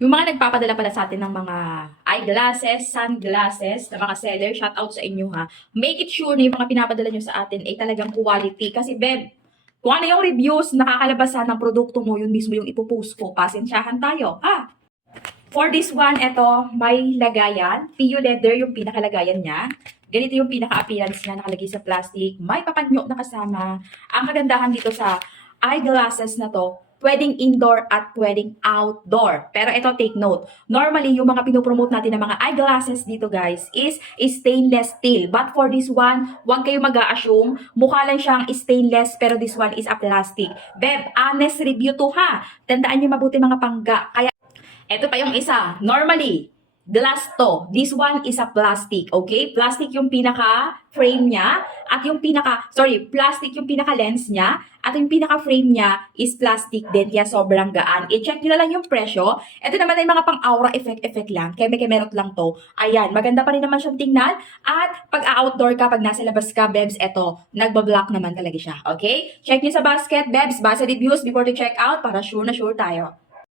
Yung mga nagpapadala pala sa atin ng mga eyeglasses, sunglasses, na mga seller, shout out sa inyo ha. Make it sure na yung mga pinapadala nyo sa atin ay talagang quality. Kasi beb, kung ano yung reviews, nakakalabasan ng produkto mo, yun mismo yung ipopost ko. Pasensyahan tayo, ha? For this one, eto, may lagayan. PU leather yung pinakalagayan niya. Ganito yung pinaka-appearance niya, nakalagay sa plastic. May papanyo na kasama. Ang kagandahan dito sa eyeglasses na to, pwedeng indoor at pwedeng outdoor. Pero ito, take note. Normally, yung mga pinopromote natin ng mga eyeglasses dito, guys, is stainless steel. But for this one, huwag kayo mag-a-assume. Mukha lang siyang stainless, pero this one is a plastic. Beb, honest review to ha. Tandaan niyo mabuti mga pangga. Kaya ito pa yung isa. Normally, glass to. This one is a plastic, okay? Plastic yung pinaka-frame niya at yung plastic yung pinaka-lens niya at yung pinaka-frame niya is plastic din kaya sobrang gaan. I-check nyo na lang yung presyo. Ito naman ay mga pang-aura effect lang. Keme-kemerot lang to. Ayan, maganda pa rin naman siyang tingnan at pag-outdoor ka, pag nasa labas ka, bebs, eto, nagbablock naman talaga siya, okay? Check nyo sa basket, bebs, basa reviews before to check out para sure na sure tayo.